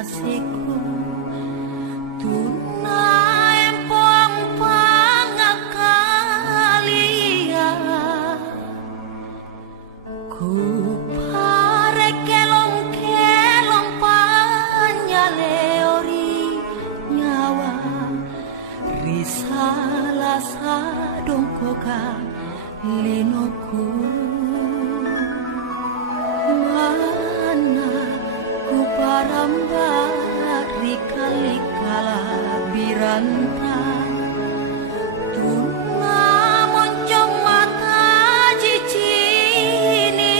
nasiku tunai empong pangakalia ku pare kelong panyaleori nyawa risalah sadongkoka linoku mana ku paramba rikali-kala biranta tuna moncong mata jicinina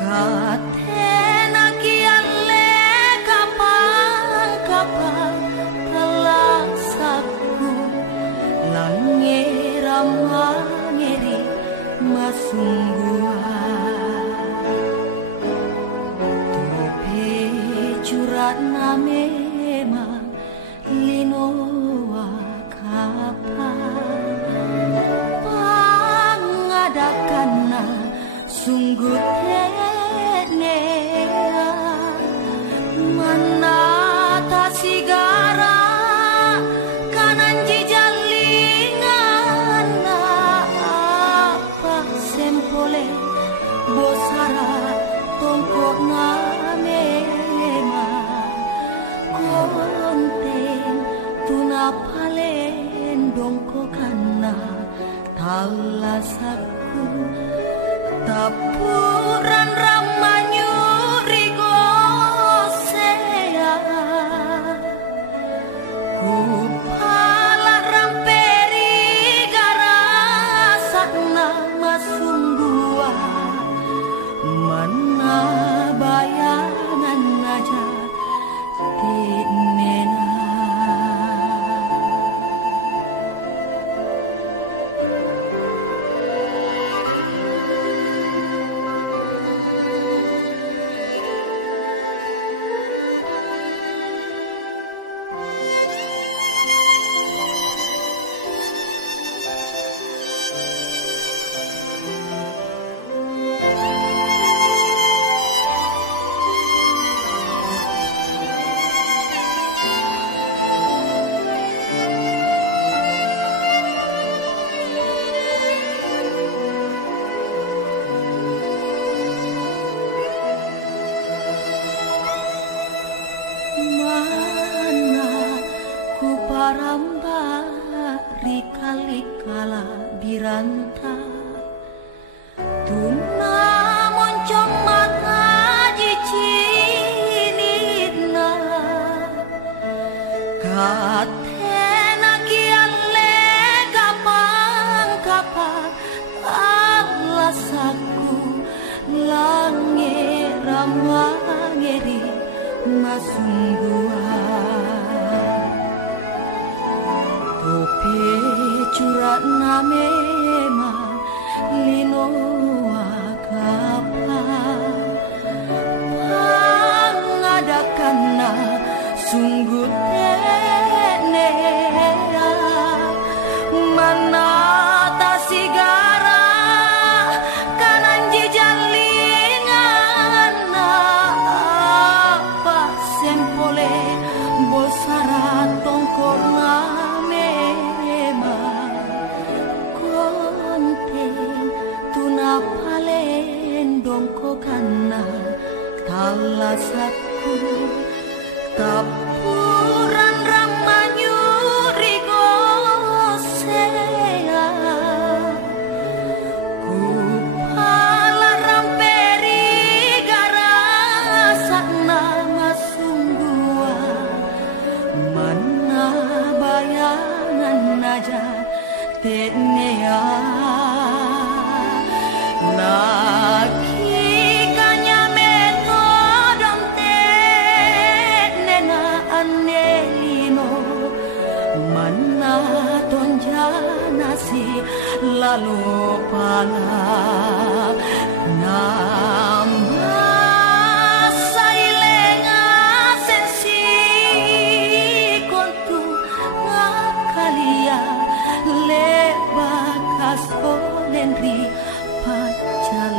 katena kiale kapang telah saku langeram ngeri masungguhan tope curat namema linoa kapan pangadakana sungguh tenea mana tak sigara kanan jijalingan apa sempole bosara tongkok namema konten tuna palen dongkokana talasaku tapuran ramanyu rigosea ku pala ramperi garasakna masungguha mana bayangan aja tinena paramba rikali-kala biranta tuna moncong mata jicinina katena kiale kapang alasaku langeram ngeri masungguhan tope curat namema linoa kapan pangadakana sungguh tenea mana tak sigara kanan jijalingan apa sempole bosara tongkor namema konten tuna palen dongkokana talasaku tapuran ramanyu rigosea ku pala ramperi garasakna masungguha mana bayangan aja tenea lagi kanya metodon tenena anelino mana tonjanasi lalu pala nambah sailenga sensi kontu ngakalia lebakas olenri pacal